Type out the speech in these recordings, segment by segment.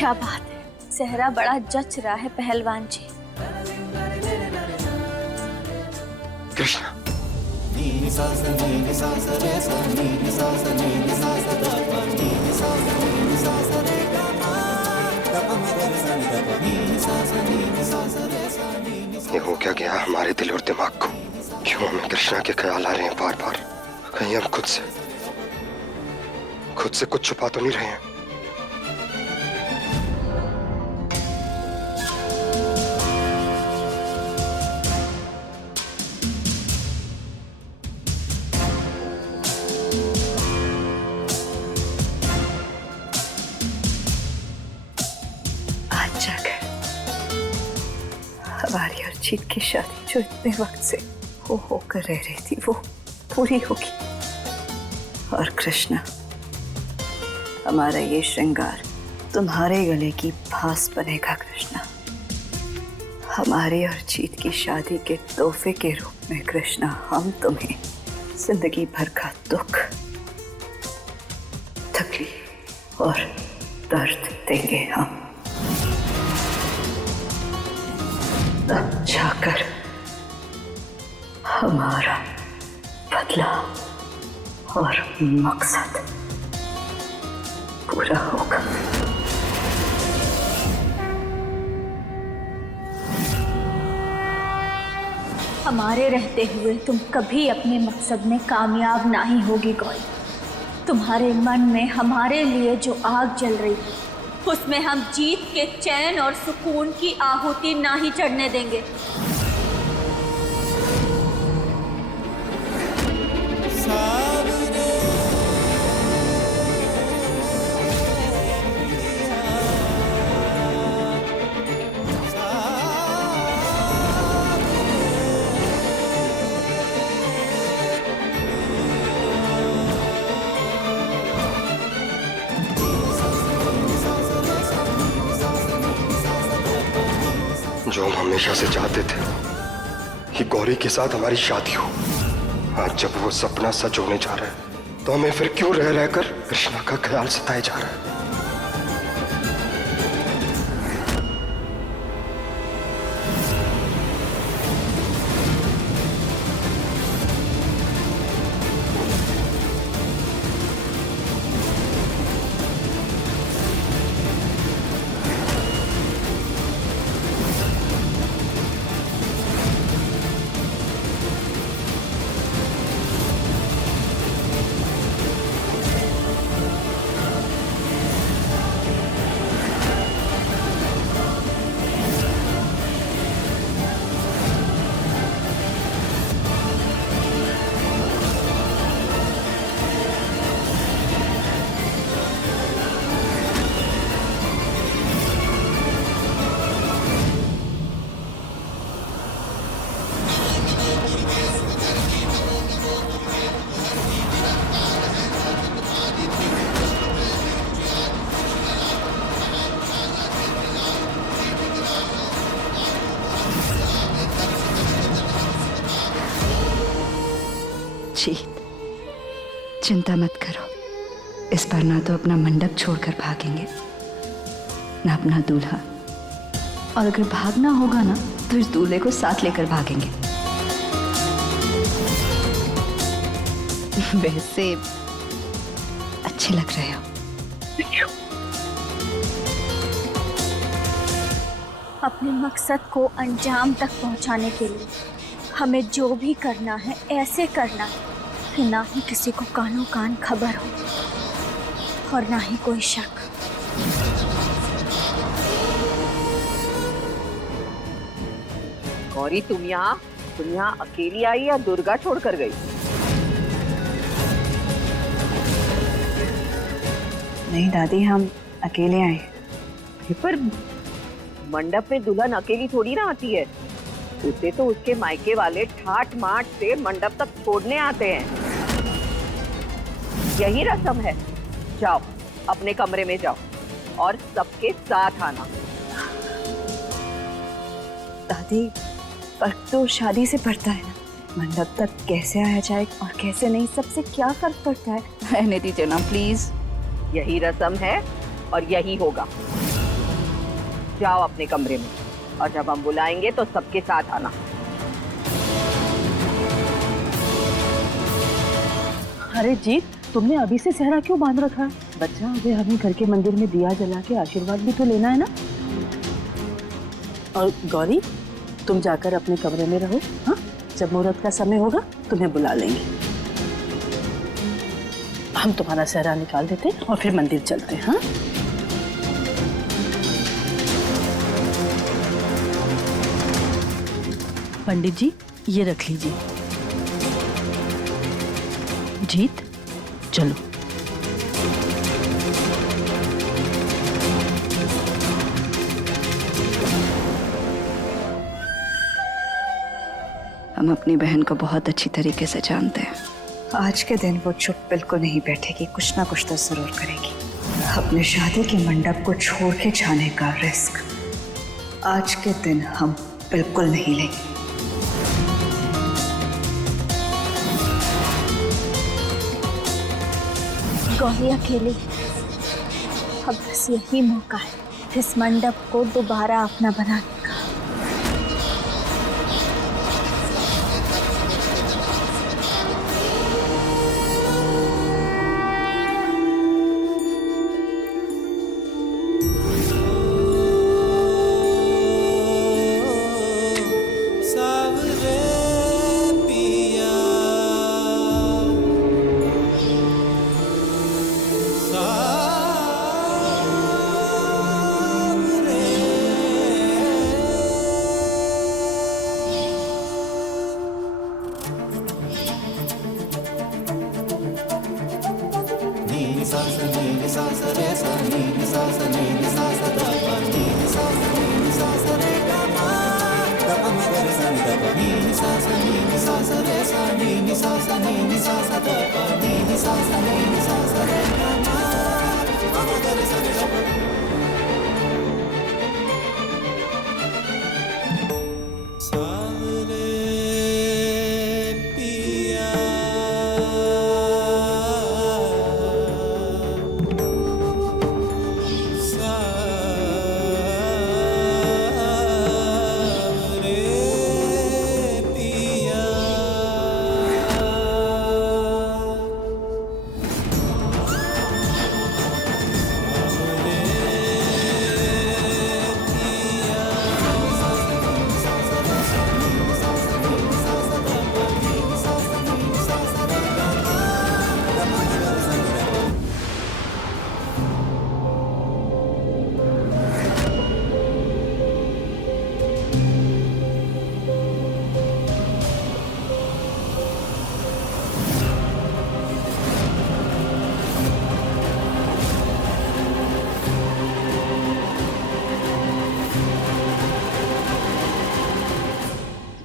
क्या बात है, सेहरा बड़ा जच रहा है पहलवान जी। कृष्णा, ये हो क्या गया हमारे दिल और दिमाग को? क्यों हमें कृष्णा के ख्याल आ रहे हैं बार बार? कहीं हम खुद से कुछ छुपा तो नहीं रहे हैं? आज जाकर हमारी अर्चित की शादी जो इतने वक्त से हो कर रह रही थी वो पूरी होगी। और कृष्णा, हमारा ये श्रृंगार तुम्हारे गले की फांस बनेगा। कृष्णा, हमारी अर्चित की शादी के तोहफे के रूप में कृष्णा हम तुम्हें जिंदगी भर का दुख, तकलीफ और दर्द देंगे हम। तब जाकर हमारा बदला और मकसद पूरा होगा। हमारे रहते हुए तुम कभी अपने मकसद में कामयाब नहीं होगी गौरी। तुम्हारे मन में हमारे लिए जो आग जल रही है उसमें हम जीत के चैन और सुकून की आहुति ना ही चढ़ने देंगे। जो हम हमेशा से चाहते थे कि गौरी के साथ हमारी शादी हो, आज जब वो सपना सच होने जा रहा है तो हमें फिर क्यों रह रहकर कृष्णा का ख्याल सताया जा रहा है? जीत, चिंता मत करो। इस बार ना तो अपना मंडप छोड़कर भागेंगे ना अपना दूल्हा, और अगर भागना होगा ना तो इस दूल्हे को साथ लेकर भागेंगे। वैसे अच्छे लग रहे हो। अपने मकसद को अंजाम तक पहुंचाने के लिए हमें जो भी करना है ऐसे करना है कि ना ही किसी को कानों कान खबर हो और ना ही कोई शक। गौरी, तुम यहाँ अकेली आई या दुर्गा छोड़कर गई? नहीं दादी, हम अकेले आए। पर मंडप में दुल्हन अकेली थोड़ी ना आती है, उसे तो उसके मायके वाले ठाट माट से मंडप तक छोड़ने आते हैं। यही रस्म है। जाओ, अपने कमरे में जाओ और सबके साथ आना। दादी, फर्क तो शादी से पड़ता है ना। मंडप तक कैसे आया जाए और कैसे नहीं, सबसे क्या फर्क पड़ता है। रहने दीजिए ना प्लीज। यही रस्म है और यही होगा। जाओ अपने कमरे में, और जब हम बुलाएंगे तो सबके साथ आना। अरे जीत, तुमने अभी से सेहरा क्यों बांध रखा है? बच्चा, अभी हमें घर के मंदिर में दिया जला के आशीर्वाद भी तो लेना है ना। और गौरी, तुम जाकर अपने कमरे में रहो। हाँ, जब मुहूर्त का समय होगा तुम्हें बुला लेंगे। हम तुम्हारा सेहरा निकाल देते हैं और फिर मंदिर चलते हैं। हाँ, पंडित जी, ये रख लीजिए। जीत, चलो। हम अपनी बहन को बहुत अच्छी तरीके से जानते हैं। आज के दिन वो चुप बिल्कुल नहीं बैठेगी, कुछ ना कुछ तो जरूर करेगी। अपने शादी के मंडप को छोड़ के जाने का रिस्क आज के दिन हम बिल्कुल नहीं लेंगे। गौरी अकेली, अब बस यही मौका है इस मंडप को दोबारा अपना बनाने का।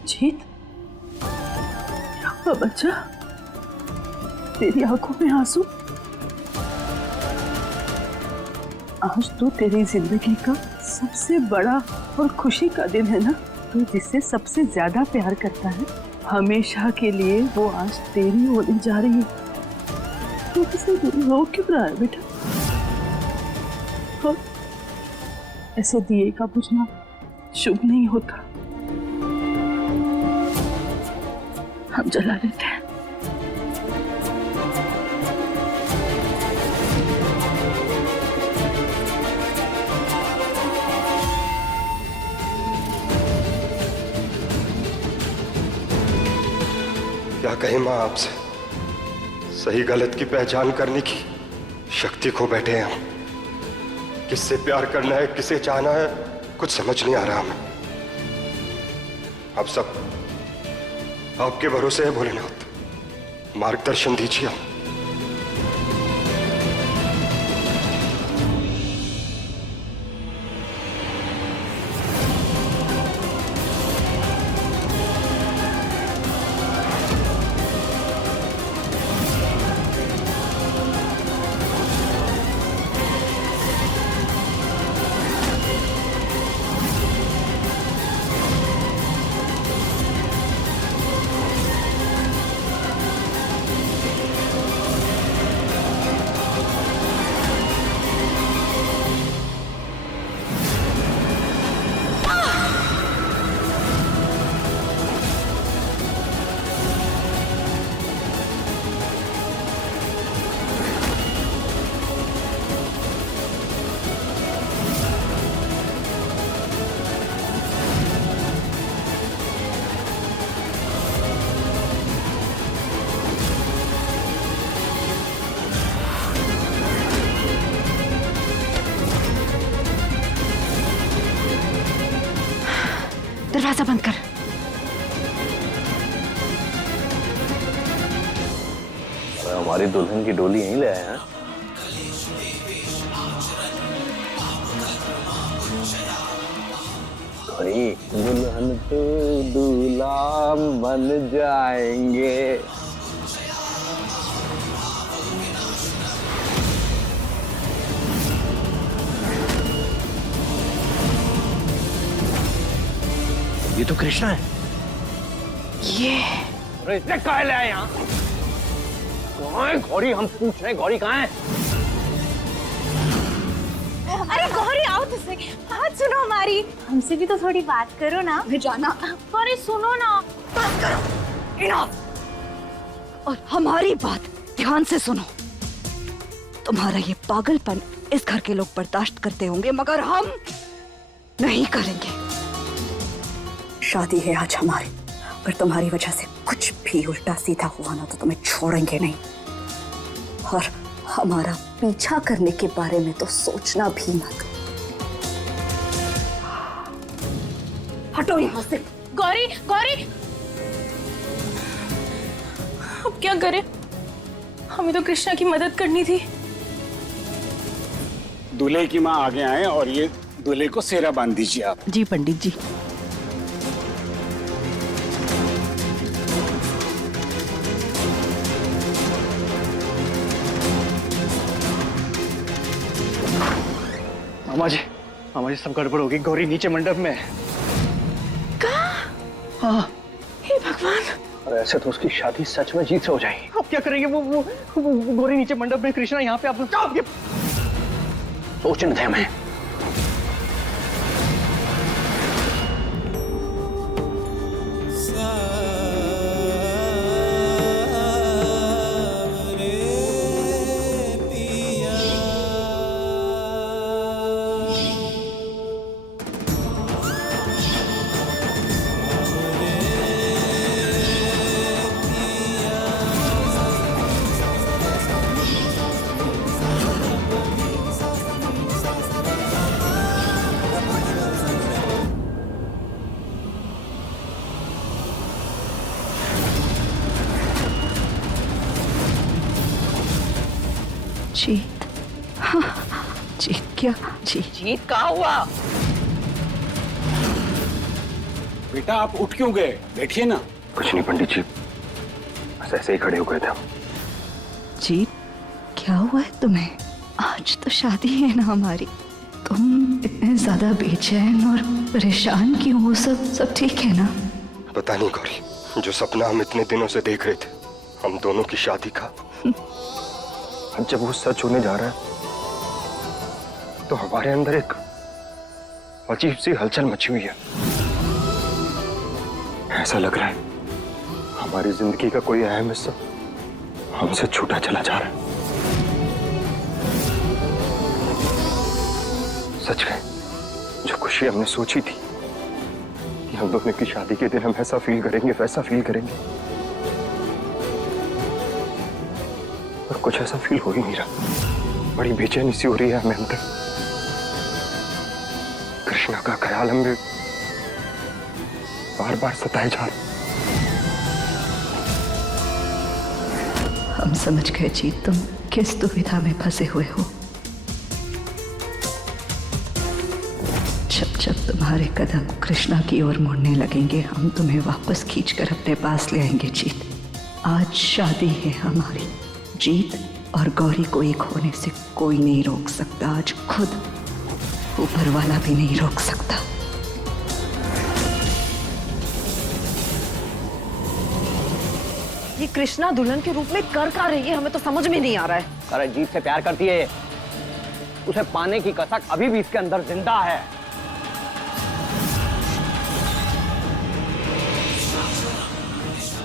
जीत, बच्चा, तेरी आंखों में आंसू। आज तो तेरी जिंदगी का सबसे बड़ा और खुशी का दिन है ना। तू जिससे सबसे ज्यादा प्यार करता है, हमेशा के लिए वो आज तेरी होने जा रही है। तू किसे रो क्यों रहा है बेटा? और ऐसे दिए का बुझना शुभ नहीं होता। हम जला देते हैं। क्या कहें माँ आपसे, सही गलत की पहचान करने की शक्ति खो बैठे हैं हम। किससे प्यार करना है, किसे चाहना है, कुछ समझ नहीं आ रहा हमें। अब सब आपके भरोसे है भोलेनाथ, मार्गदर्शन दीजिए आप। दरवाजा बंद कर। हमारी दुल्हन की डोली यहीं ले आए हैं। भाई दुल्हन तो दूल्हा बन जाएंगे। ये तो कृष्णा है। ये अरे इतने काहे ले आए यहाँ? कहाँ है गौरी? हम पूछ रहे हैं गौरी कहाँ है? अरे गौरी आओ तो सही, बात सुनो हमारी। हमसे भी तो थोड़ी बात करो ना। जाना गौरी, सुनो ना, बात करो। इनफ। और हमारी बात ध्यान से सुनो। तुम्हारा ये पागलपन इस घर के लोग बर्दाश्त करते होंगे, मगर हम नहीं करेंगे। शादी है आज हमारी, पर तुम्हारी वजह से कुछ भी उल्टा सीधा हुआ ना तो तुम्हें छोड़ेंगे नहीं। और हमारा पीछा करने के बारे में तो सोचना भी मत। हटो यहां से। गौरी गौरी, अब क्या करें? हमें तो कृष्णा की मदद करनी थी। दूल्हे की माँ आगे आए और ये दूल्हे को सेहरा बांध दीजिए आप। जी पंडित जी। मामा जी सब गड़बड़ होगी। गौरी नीचे मंडप में है। हाँ। हे भगवान। और ऐसे तो उसकी शादी सच में जीत से हो जाएगी। अब क्या करेंगे? वो गौरी नीचे मंडप में, कृष्णा यहाँ पे। आप सोचने थे हमें। जीत? हाँ, जीत क्या? जीत कहाँ हुआ? बेटा आप उठ क्यों गए? बैठिए ना। कुछ नहीं पंडित जी, बस ऐसे ही खड़े हो गए थे हम। जीत, क्या हुआ है तुम्हें? आज तो शादी है ना हमारी। तुम इतने ज्यादा बेचैन और परेशान क्यों हो? सब ठीक है ना? पता नहीं गौरी, जो सपना हम इतने दिनों से देख रहे थे, हम दोनों की शादी का, जब वो सच होने जा रहा है तो हमारे अंदर एक अजीब सी हलचल मची हुई है। ऐसा लग रहा है हमारी जिंदगी का कोई अहम हिस्सा हमसे छूटा चला जा रहा है। सच है, जो खुशी हमने सोची थी कि हम दोनों की शादी के दिन हम ऐसा फील करेंगे, वैसा फील करेंगे, और कुछ ऐसा फील हो ही नहीं रहा। बड़ी बेचैनी सी हो रही है हमें अंदर। कृष्णा का ख्याल हमें बार बार सताए जा रहा। हम समझ गए जीत, तुम किस दुविधा में फंसे हुए हो। जब जब तुम्हारे कदम कृष्णा की ओर मुड़ने लगेंगे, हम तुम्हें वापस खींचकर अपने पास ले आएंगे जीत। आज शादी है हमारी। जीत और गौरी को एक होने से कोई नहीं रोक सकता। आज खुद ऊपर वाला भी नहीं रोक सकता। ये कृष्णा दुल्हन के रूप में कर क्या रही है? हमें तो समझ में नहीं आ रहा है। अरे जीत से प्यार करती है, उसे पाने की कसक अभी भी इसके अंदर जिंदा है।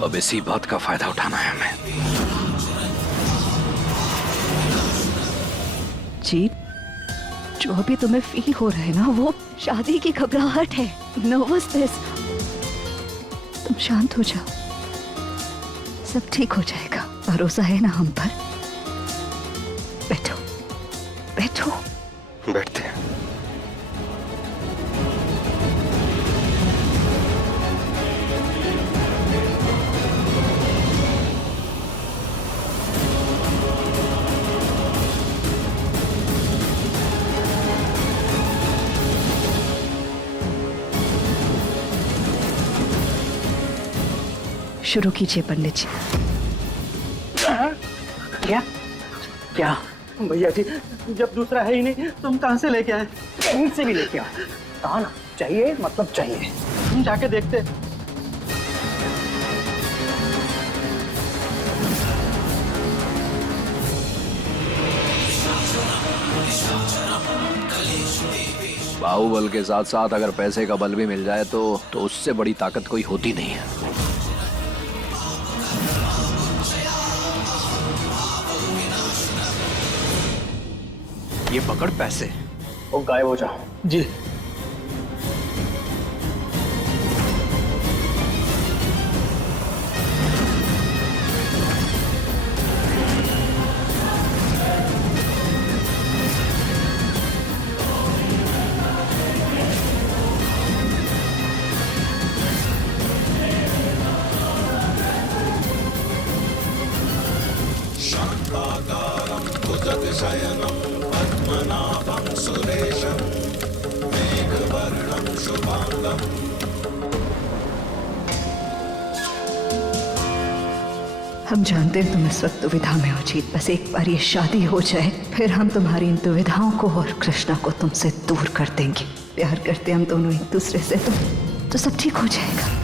अब इसी बात का फायदा उठाना है हमें। जीत, जो अभी तुम्हें फील हो रहा है ना, वो शादी की घबराहट है, नर्वसनेस। तुम शांत हो जाओ, सब ठीक हो जाएगा। भरोसा है ना हम पर? बैठो बैठो। बैठते हैं। शुरू कीजिए पंडित जी। क्या क्या भैया जी, जब दूसरा है ही नहीं, तुम कहाँ से लेके आए? कहीं से भी लेके आओ। कहा ना, चाहिए मतलब चाहिए। हम जाके देखते। बाहुबल के साथ साथ अगर पैसे का बल भी मिल जाए तो उससे बड़ी ताकत कोई होती नहीं है। ये पकड़ पैसे। वो गायब हो जाओ। जी। हम जानते हैं तुम इस वक्त दुविधा में हो जीत। बस एक बार ये शादी हो जाए, फिर हम तुम्हारी इन दुविधाओं को और कृष्णा को तुमसे दूर कर देंगे। प्यार करते हम दोनों एक दूसरे से तो सब ठीक हो जाएगा।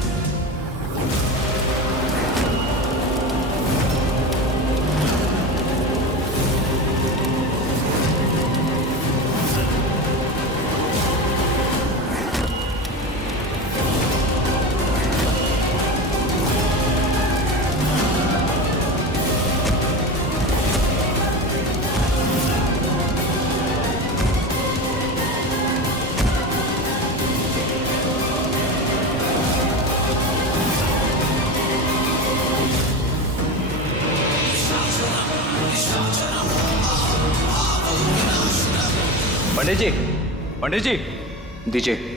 पंडित जी दीजिए।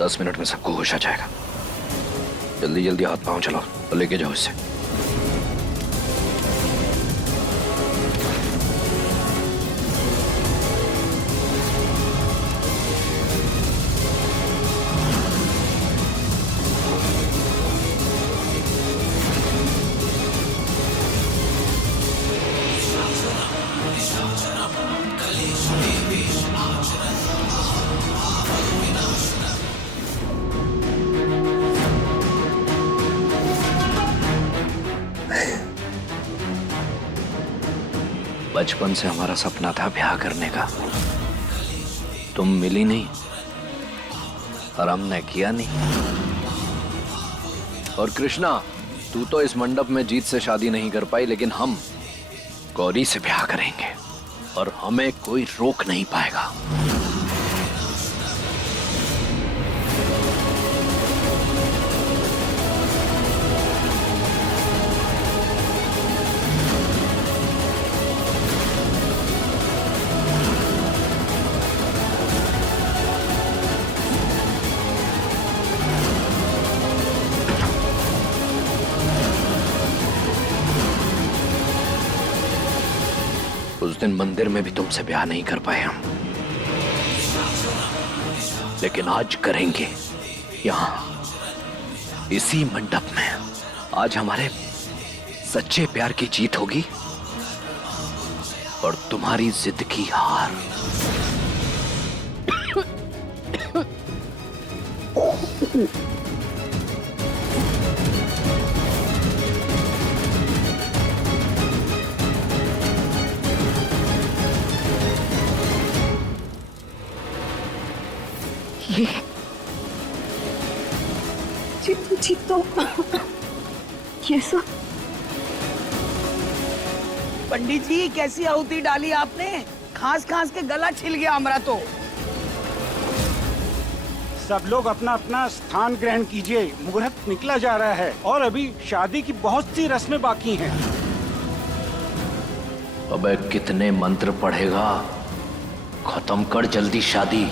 दस मिनट में सबको होश आ जाएगा। जल्दी जल्दी हाथ पांव चलाओ और लेके जाओ इससे। बचपन से हमारा सपना था ब्याह करने का। तुम मिली नहीं और हमने किया नहीं। और कृष्णा, तू तो इस मंडप में जीत से शादी नहीं कर पाई, लेकिन हम गौरी से ब्याह करेंगे और हमें कोई रोक नहीं पाएगा। उस दिन मंदिर में भी तुमसे ब्याह नहीं कर पाए हम, लेकिन आज करेंगे यहाँ इसी मंडप में। आज हमारे सच्चे प्यार की जीत होगी और तुम्हारी जिद की हार। जीतो ये सब। पंडित जी, कैसी आहुति डाली आपने? खांस खांस के गला छिल गया हमारा तो। सब लोग अपना अपना स्थान ग्रहण कीजिए। मुहूर्त निकला जा रहा है और अभी शादी की बहुत सी रस्में बाकी हैं। अबे कितने मंत्र पढ़ेगा? खत्म कर जल्दी शादी।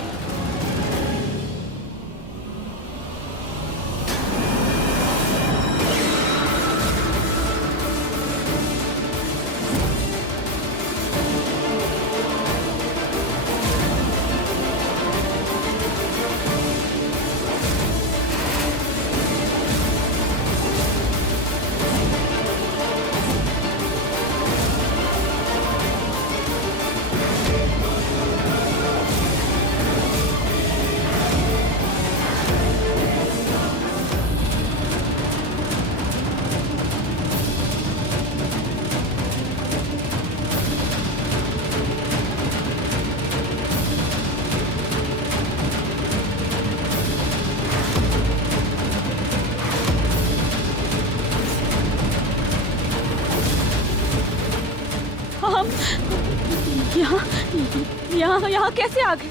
हम यहाँ कैसे आ गए?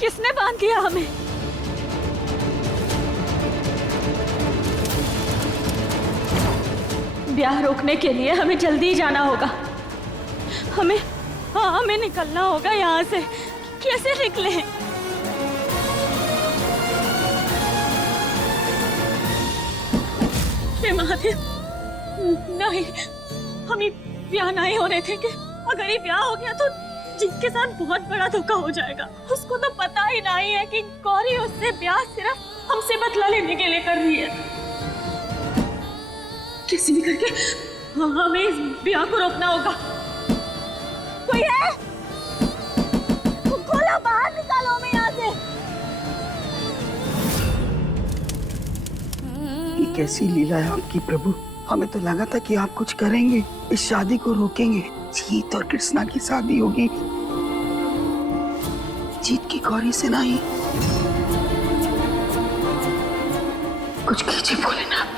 किसने बांध दिया हमें? ब्याह रोकने के लिए हमें जल्दी जाना होगा। हमें निकलना होगा यहाँ से। कैसे निकले? हे महादेव, नहीं, हमें ब्याह नहीं होने देंगे। अगर ये ब्याह हो गया तो जिनके साथ बहुत बड़ा धोखा हो जाएगा। उसको तो पता ही नहीं है कि गौरी उससे ब्याह सिर्फ हमसे बदला लेने के लिए कर रही है। किसी भी करके हमें इस ब्याह को रोकना होगा। कोई है? खोलो, बाहर निकालो हमें यहाँ से। ये कैसी लीला है आपकी प्रभु। हमें तो लगा था कि आप कुछ करेंगे, इस शादी को रोकेंगे। जीत और कृष्णा की शादी होगी, जीत की गौरी से नहीं। कुछ कीजिए भोलेनाथ।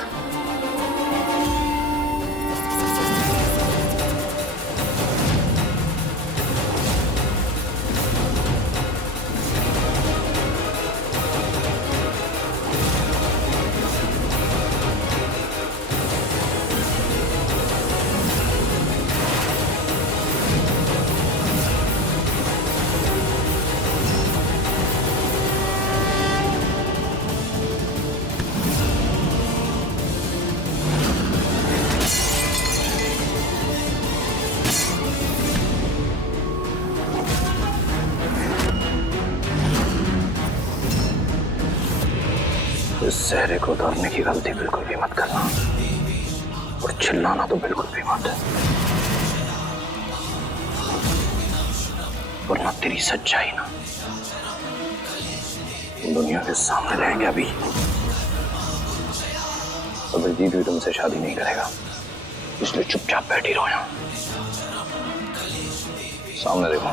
इस सहरे को उतारने की गलती बिल्कुल भी मत करना, और चिल्लाना तो बिल्कुल भी मत, वरना तेरी सच्चाई ना दुनिया के सामने रहेंगे। अभी अभिजीत भी तुमसे शादी नहीं करेगा, इसलिए चुपचाप बैठी रहो यहाँ। सामने देखो।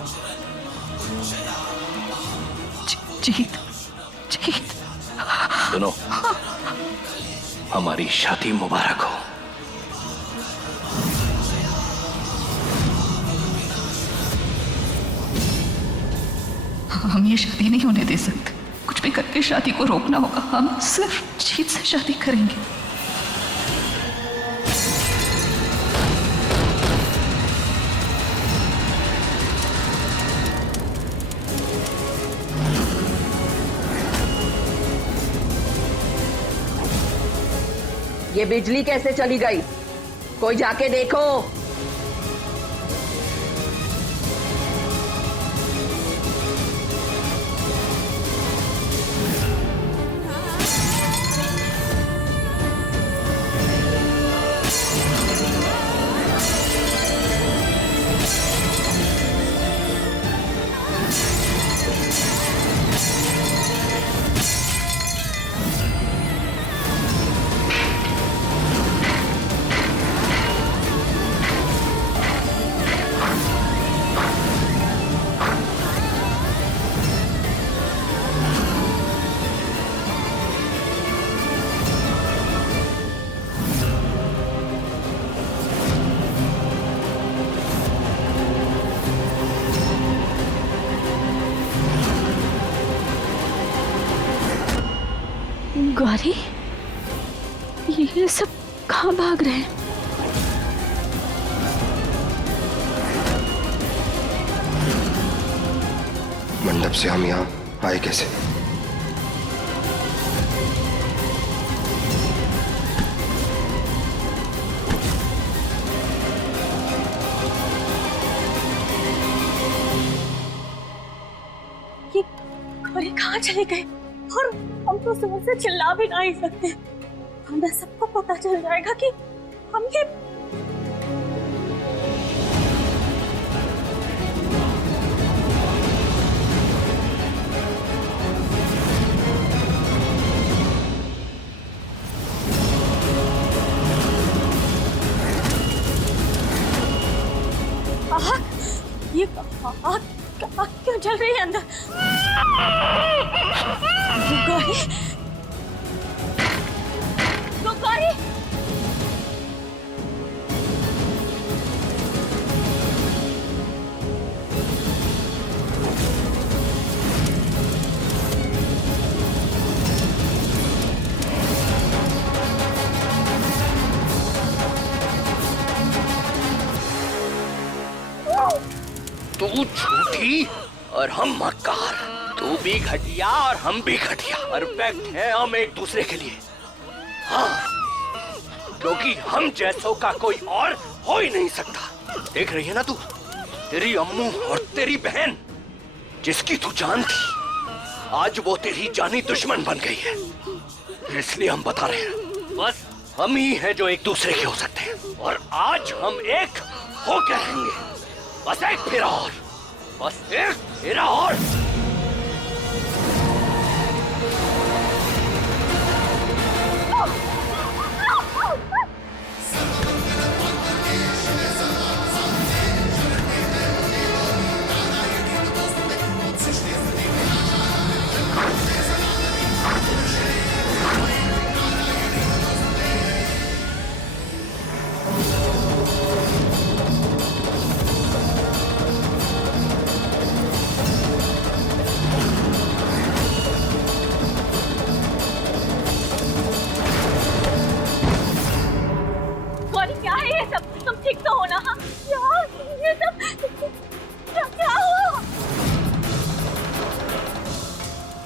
जीत, जीत। सुनो, हमारी शादी मुबारक हो। हम ये शादी नहीं होने दे सकते। कुछ भी करके शादी को रोकना होगा। हम सिर्फ जीत से शादी करेंगे। ये बिजली कैसे चली गई? कोई जाके देखो। गौरी, ये सब कहाँ भाग रहे हैं? मंडप से हम यहाँ आए कैसे? ये गौरी कहाँ चले गए? और हम तो जोर से चिल्ला भी नहीं सकते, हमें सबको पता चल जाएगा कि हम ये आग क्यों जल रही है अंदर? गौरी, गौरी, तू झूठी और हम मक्कार, तू भी घटिया और हम भी घटिया। परफेक्ट है हम एक दूसरे के लिए। हाँ, क्योंकि हम जैसों का कोई और हो ही नहीं सकता। देख रही है ना तू, तेरी अम्मू और तेरी बहन जिसकी तू जान थी, आज वो तेरी जानी दुश्मन बन गई है। इसलिए हम बता रहे हैं, बस हम ही हैं जो एक दूसरे के हो सकते हैं, और आज हम एक हो के रहेंगे। बस एक फेरा और, बस एक फेरा और।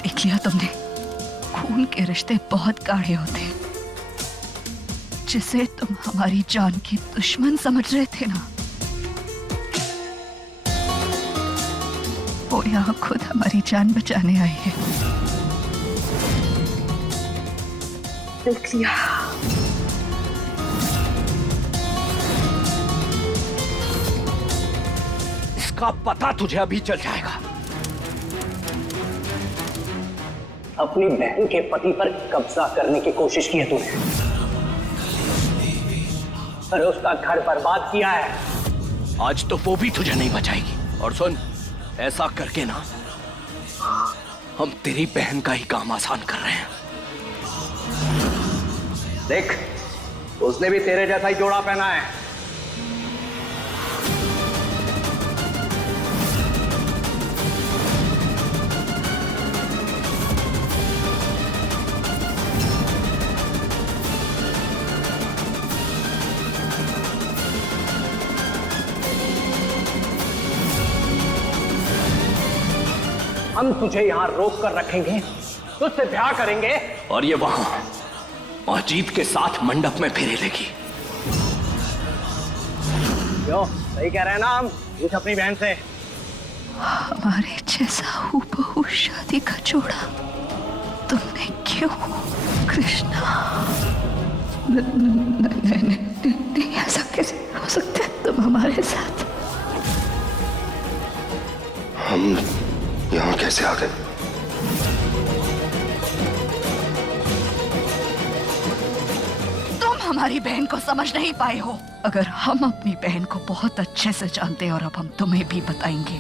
देख लिया तुमने, खून के रिश्ते बहुत गाढ़े होते हैं। जिसे तुम हमारी जान की दुश्मन समझ रहे थे ना, वो यहाँ खुद हमारी जान बचाने आई है। देख लिया। इसका पता तुझे अभी चल जाएगा। अपनी बहन के पति पर कब्जा करने की कोशिश की है तूने, पर उसका घर बर्बाद किया है। आज तो वो भी तुझे नहीं बचाएगी। और सुन, ऐसा करके ना हम तेरी बहन का ही काम आसान कर रहे हैं। देख, उसने भी तेरे जैसा ही जोड़ा पहना है। हम तुझे यहां रोक कर रखेंगे, तुझसे ब्याह करेंगे, और ये वहां जीत के साथ मंडप में फेरे लेगी। क्यों, सही कह रहे हैं ना हम? पूछ अपनी बहन से। हमारे जैसा हूबहू शादी का जोड़ा तुमने क्यों? कृष्णा, नहीं, ऐसा कैसे हो सकता है तुम हमारे साथ? हम यहाँ कैसे आ गए? तुम हमारी बहन को समझ नहीं पाए हो। अगर हम अपनी बहन को बहुत अच्छे से जानते हैं, और अब हम तुम्हें भी बताएंगे।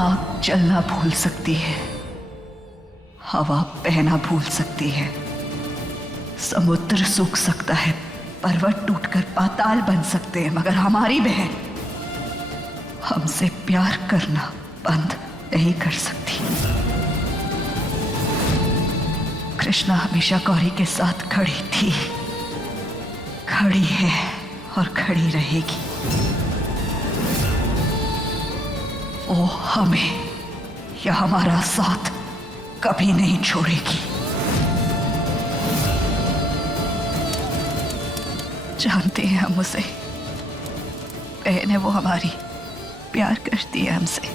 आग जलना भूल सकती है, हवा बहना भूल सकती है, समुद्र सूख सकता है, पर्वत टूटकर पाताल बन सकते हैं, मगर हमारी बहन हमसे प्यार करना बंद नहीं कर सकती। कृष्णा हमेशा गौरी के साथ खड़ी थी, खड़ी है और खड़ी रहेगी। वो हमें या हमारा साथ कभी नहीं छोड़ेगी। जानते हैं हम उसे, बहन है वो हमारी, प्यार करती है हमसे,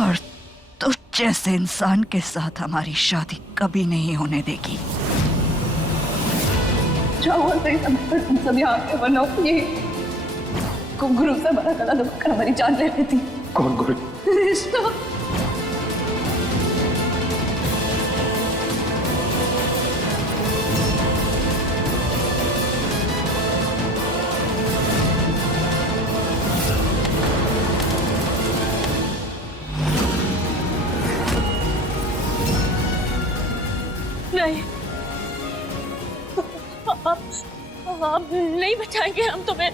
और तुझ जैसे इंसान के साथ हमारी शादी कभी नहीं होने देगी। तुम सब यहाँ पे बनो, ये गुरु से हमारा गला दबाकर हमारी जान ले लेती। कौन गुरु? कृष्णा। नहीं, आप नहीं बचाएंगे हम तुम्हें।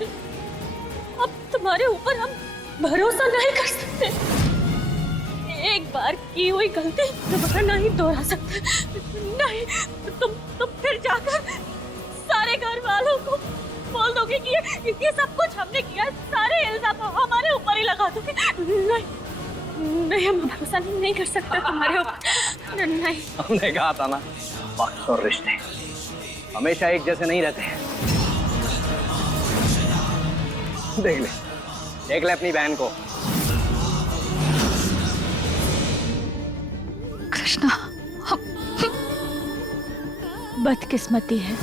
अब तुम्हारे ऊपर हम भरोसा नहीं कर सकते। एक बार की हुई गलती दोबारा नहीं दोहरा सकते। नहीं, तुम फिर जाकर सारे घर वालों को बोल दोगे कि ये सब कुछ हमने किया, सारे इल्जाम हमारे ऊपर ही लगा दोगे। नहीं, हम भरोसा नहीं कर सकते तुम्हारे ऊपर। नहीं, हमने कहा था ना, वक्त और रिश्ते हमेशा एक जैसे नहीं रहते हैं। देख ले अपनी बहन को। कृष्णा, बदकिस्मती है,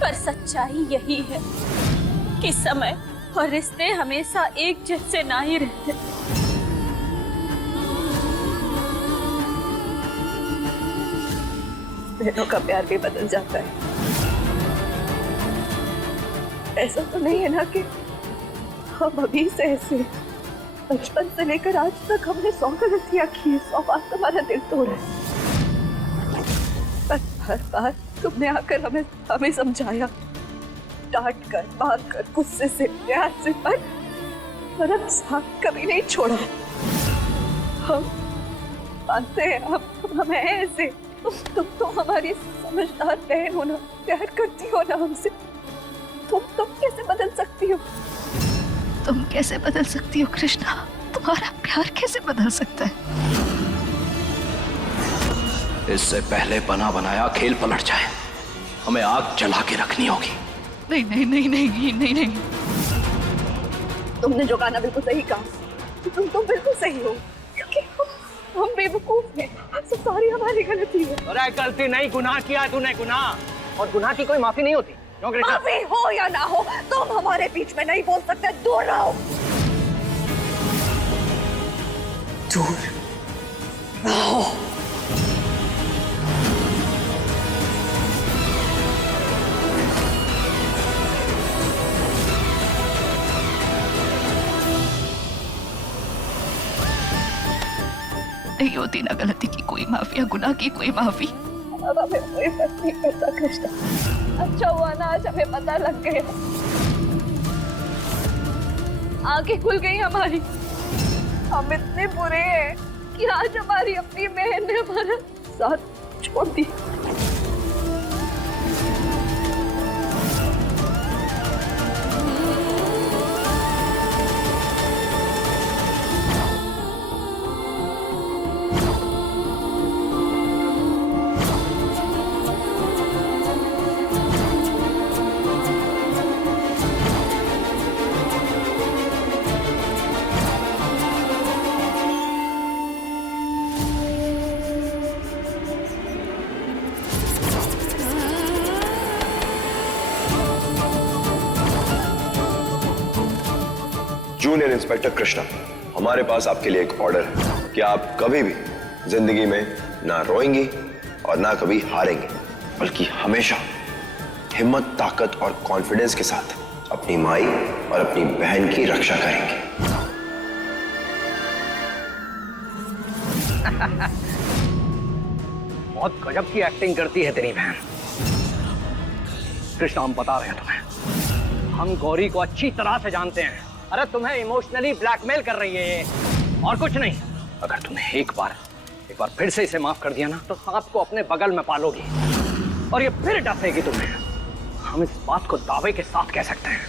पर सच्चाई यही है कि समय और रिश्ते हमेशा एक जैसे नहीं रहते। बहनों का प्यार भी बदल जाता है। ऐसा तो नहीं है ना कि हम अभी से ऐसे, बचपन से लेकर आज तक हमने 100 गलतियां की है, 100 बार तुम्हारा दिल तोड़ा है, पर हर बार तुमने आकर हमें समझाया, डांट कर, मार कर, गुस्से से, प्यार से, पर अब साथ कभी नहीं छोड़ा। हम मानते हैं, हम हैं ऐसे। तुम तो हमारी समझदार बहन हो ना, प्यार करती हो ना हमसे। तुम कैसे बदल सकती हो? तुम कैसे बदल सकती हो कृष्णा? तुम्हारा प्यार कैसे बदल सकता है? इससे पहले बना बनाया खेल पलट जाए, हमें आग जला के रखनी होगी। नहीं नहीं नहीं नहीं नहीं नहीं, तुमने जो गाना बिल्कुल सही कहा। तुम बिल्कुल सही हो, क्योंकि हम बेवकूफ हैं। सारी हमारी गलती है। अरे गलती नहीं, गुनाह किया तूने, गुनाह, और गुनाह की कोई माफी नहीं होती। क्यों कृष्णा? माफी हो या ना हो, तुम हमारे बीच में नहीं बोल सकते। दूर रहो, दूर रहो। नहीं होती ना गलती की कोई माफी या गुनाह की कोई माफी। अब हमें कोई फर्क नहीं पड़ता कृष्णा। अच्छा हुआ ना आज हमें पता लग गया, आंखें खुल गई हमारी। हम इतने बुरे हैं कि आज हमारी अपनी बहन ने हमारा साथ छोड़ दिया। जूनियर इंस्पेक्टर कृष्णा, हमारे पास आपके लिए एक ऑर्डर है कि आप कभी भी जिंदगी में ना रोएंगी और ना कभी हारेंगे, बल्कि हमेशा हिम्मत, ताकत और कॉन्फिडेंस के साथ अपनी माई और अपनी बहन की रक्षा करेंगे। बहुत गजब की एक्टिंग करती है तेरी बहन। कृष्णा, हम बता रहे हैं तुम्हें, हम गौरी को अच्छी तरह से जानते हैं। अरे तुम्हें इमोशनली ब्लैकमेल कर रही है ये, और कुछ नहीं। अगर तुमने एक बार फिर से इसे माफ कर दिया ना, तो आपको अपने बगल में पालोगी और ये फिर डसेगी तुम्हें। हम इस बात को दावे के साथ कह सकते हैं।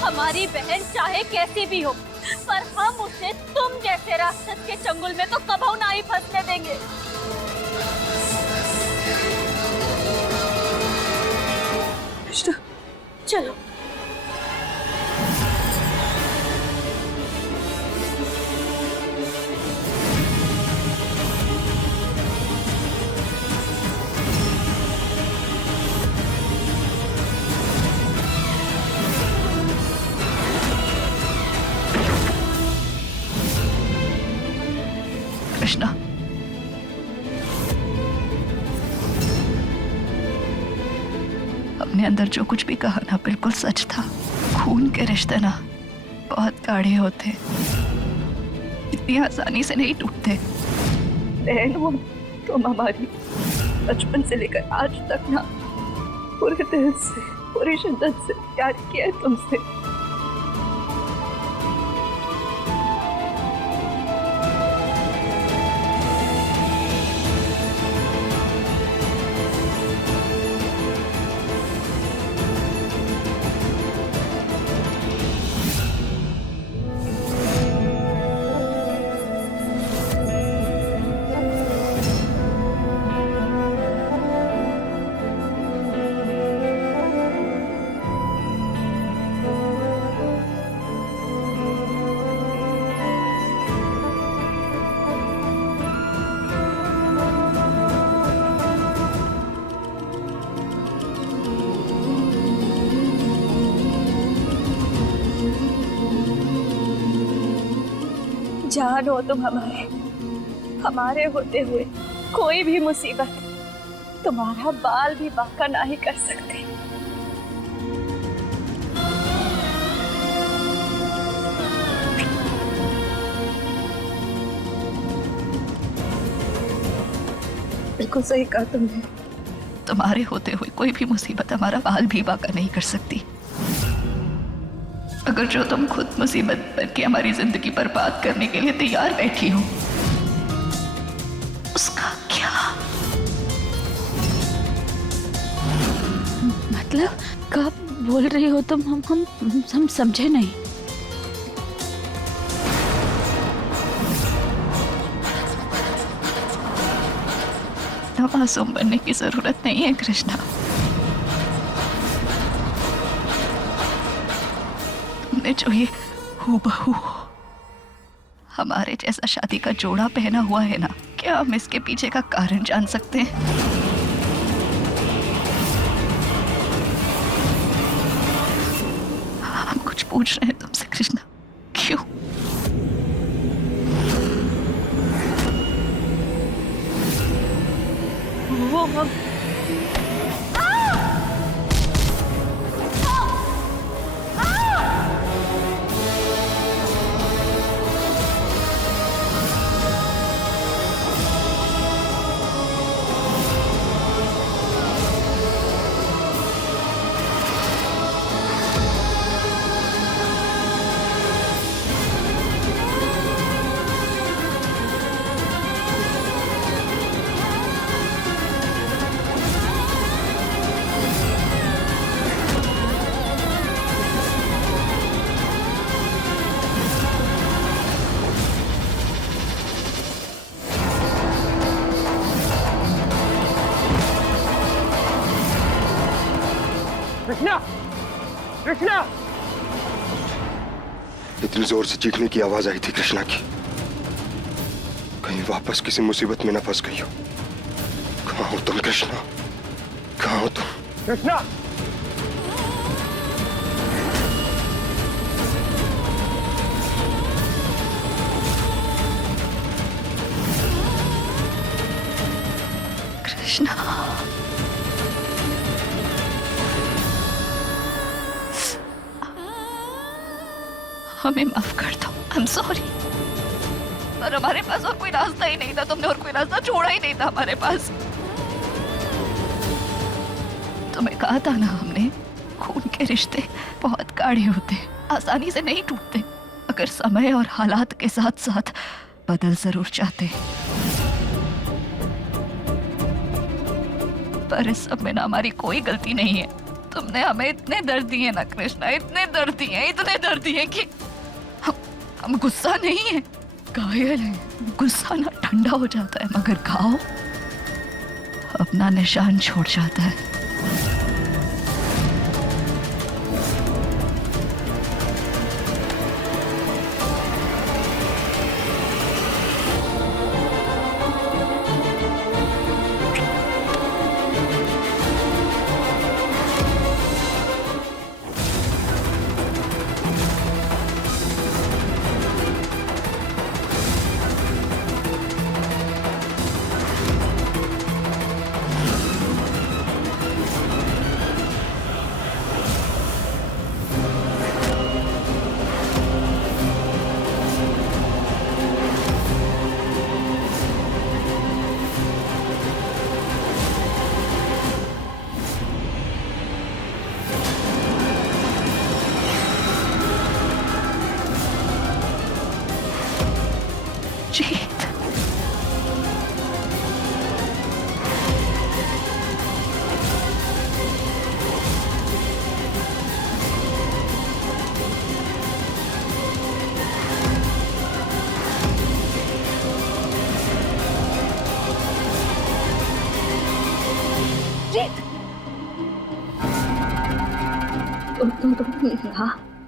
हमारी बहन चाहे कैसी भी हो, पर हम उसे तुम जैसे राक्षस के चंगुल में तो कभी ना ही फंसने देंगे। चलो। कृष्णा, अपने अंदर जो कुछ भी कहा ना बिल्कुल सच था। खून के रिश्ते ना बहुत गाढ़े होते, इतनी आसानी से नहीं टूटते। बहन, वो तुम हमारी बचपन से लेकर आज तक ना पूरे दिल से, पूरी शिद्दत से प्यार किया है तुमसे। जान हो तुम हमारे होते हुए कोई भी मुसीबत तुम्हारा बाल भी बांका नहीं कर सकते। बिल्कुल सही कहा तुमने। तुम्हारे होते हुए कोई भी मुसीबत हमारा बाल भी बांका नहीं कर सकती। अगर जो तुम खुद मुसीबत बनके हमारी जिंदगी बर्बाद करने के लिए तैयार बैठी हो, उसका क्या मतलब? कब बोल रही हो तुम? हम समझे नहीं। मासूम बनने की जरूरत नहीं है कृष्णा। तुमने जो ये हूबहू हमारे जैसा शादी का जोड़ा पहना हुआ है ना, क्या हम इसके पीछे का कारण जान सकते हैं? हम कुछ पूछ रहे हैं तुमसे कृष्णा, क्यों? वो हम कृष्णा, कृष्णा! इतनी जोर से चीखने की आवाज आई थी कृष्णा की। कहीं वापस किसी मुसीबत में न फंस गई हो। कहाँ हो तुम कृष्णा? कहाँ हो तुम? कृष्णा! कृष्णा, हमें माफ कर दो। I am sorry. पर हमारे पास और कोई रास्ता ही नहीं था। तुमने और कोई रास्ता छोड़ा ही नहीं था हमारे पास। तुम्हें कहा था ना हमने, खून के रिश्ते बहुत गाढ़े होते, आसानी से नहीं टूटते, अगर समय और हालात के साथ साथ बदल जरूर जाते। पर इस सब में ना हमारी कोई गलती नहीं है। तुमने हमें इतने दर्द दिए ना कृष्णा, इतने दर्द दिए कि हम गुस्सा नहीं है, घायल है। गुस्सा ना ठंडा हो जाता है, मगर घाव अपना निशान छोड़ जाता है। जीत,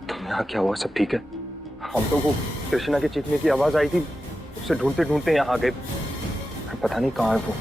तुम यहाँ क्या हुआ? सब ठीक है? हम तो को कृष्णा के चीखने की आवाज आई थी, उसे ढूंढते ढूंढते यहाँ आ गए। पता नहीं कहाँ है वो।